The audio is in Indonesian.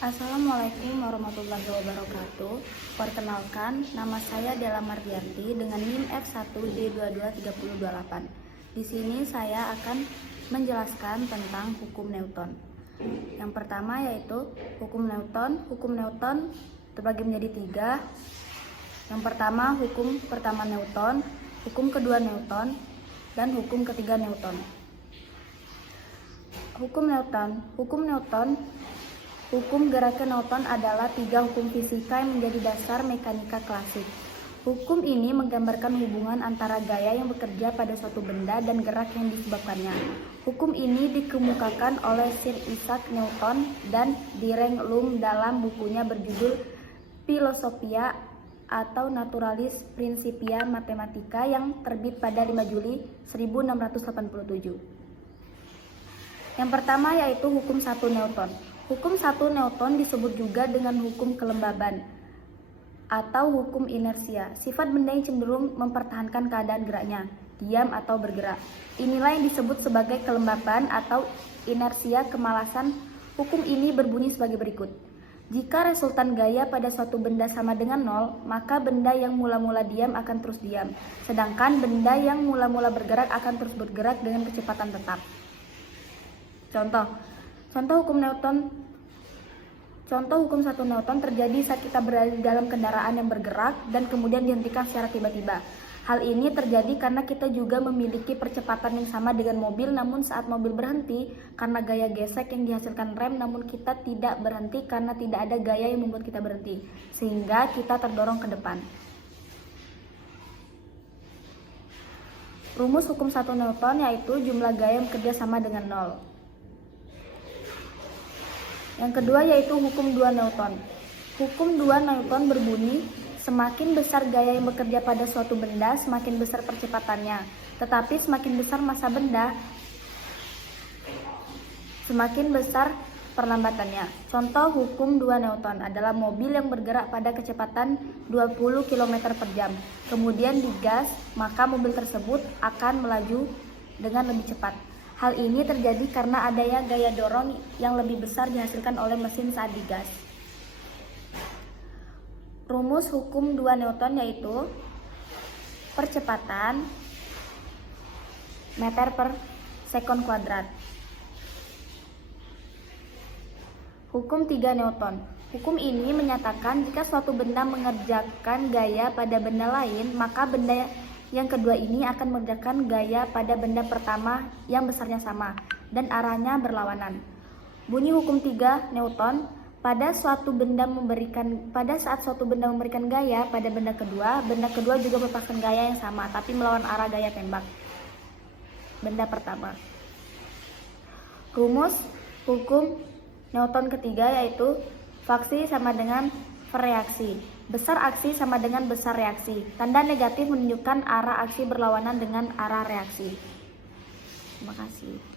Assalamualaikum warahmatullahi wabarakatuh. Perkenalkan, nama saya Della Mardianti dengan NIM F1D223028. Di sini saya akan menjelaskan tentang hukum Newton. Yang pertama yaitu hukum Newton. Hukum Newton terbagi menjadi tiga. Yang pertama hukum pertama Newton, hukum kedua Newton, dan hukum ketiga Newton. Hukum gerakan Newton adalah tiga hukum fisika yang menjadi dasar mekanika klasik. Hukum ini menggambarkan hubungan antara gaya yang bekerja pada suatu benda dan gerak yang disebabkannya. Hukum ini dikemukakan oleh Sir Isaac Newton dan Dirac Lung dalam bukunya berjudul Philosophia atau Naturalis Principia Mathematica yang terbit pada 5 Juli 1687. Yang pertama yaitu hukum 1 Newton. Hukum 1 Newton disebut juga dengan hukum kelembaban atau hukum inersia. Sifat benda yang cenderung mempertahankan keadaan geraknya, diam atau bergerak. Inilah yang disebut sebagai kelembaban atau inersia kemalasan. Hukum ini berbunyi sebagai berikut. Jika resultan gaya pada suatu benda sama dengan 0, maka benda yang mula-mula diam akan terus diam, sedangkan benda yang mula-mula bergerak akan terus bergerak dengan kecepatan tetap. Contoh hukum 1 Newton terjadi saat kita berada di dalam kendaraan yang bergerak dan kemudian dihentikan secara tiba-tiba. Hal ini terjadi karena kita juga memiliki percepatan yang sama dengan mobil, namun saat mobil berhenti karena gaya gesek yang dihasilkan rem, namun kita tidak berhenti karena tidak ada gaya yang membuat kita berhenti, sehingga kita terdorong ke depan. Rumus hukum 1 Newton yaitu jumlah gaya yang bekerja sama dengan 0. Yang kedua yaitu hukum 2 Newton. Hukum 2 Newton berbunyi, semakin besar gaya yang bekerja pada suatu benda, semakin besar percepatannya. Tetapi semakin besar massa benda, semakin besar perlambatannya. Contoh hukum 2 Newton adalah mobil yang bergerak pada kecepatan 20 km per jam. Kemudian digas, maka mobil tersebut akan melaju dengan lebih cepat. Hal ini terjadi karena adanya gaya dorong yang lebih besar dihasilkan oleh mesin saat digas. Rumus hukum 2 Newton yaitu percepatan meter per sekon kuadrat. Hukum 3 Newton. Hukum ini menyatakan jika suatu benda mengerjakan gaya pada benda lain, maka benda yang kedua ini akan mengerjakan gaya pada benda pertama yang besarnya sama dan arahnya berlawanan. Bunyi hukum 3 Newton, pada saat suatu benda memberikan gaya pada benda kedua juga merupakan gaya yang sama tapi melawan arah gaya tembak benda pertama. Rumus hukum Newton ketiga yaitu faksi sama dengan reaksi. Besar aksi sama dengan besar reaksi. Tanda negatif menunjukkan arah aksi berlawanan dengan arah reaksi. Terima kasih.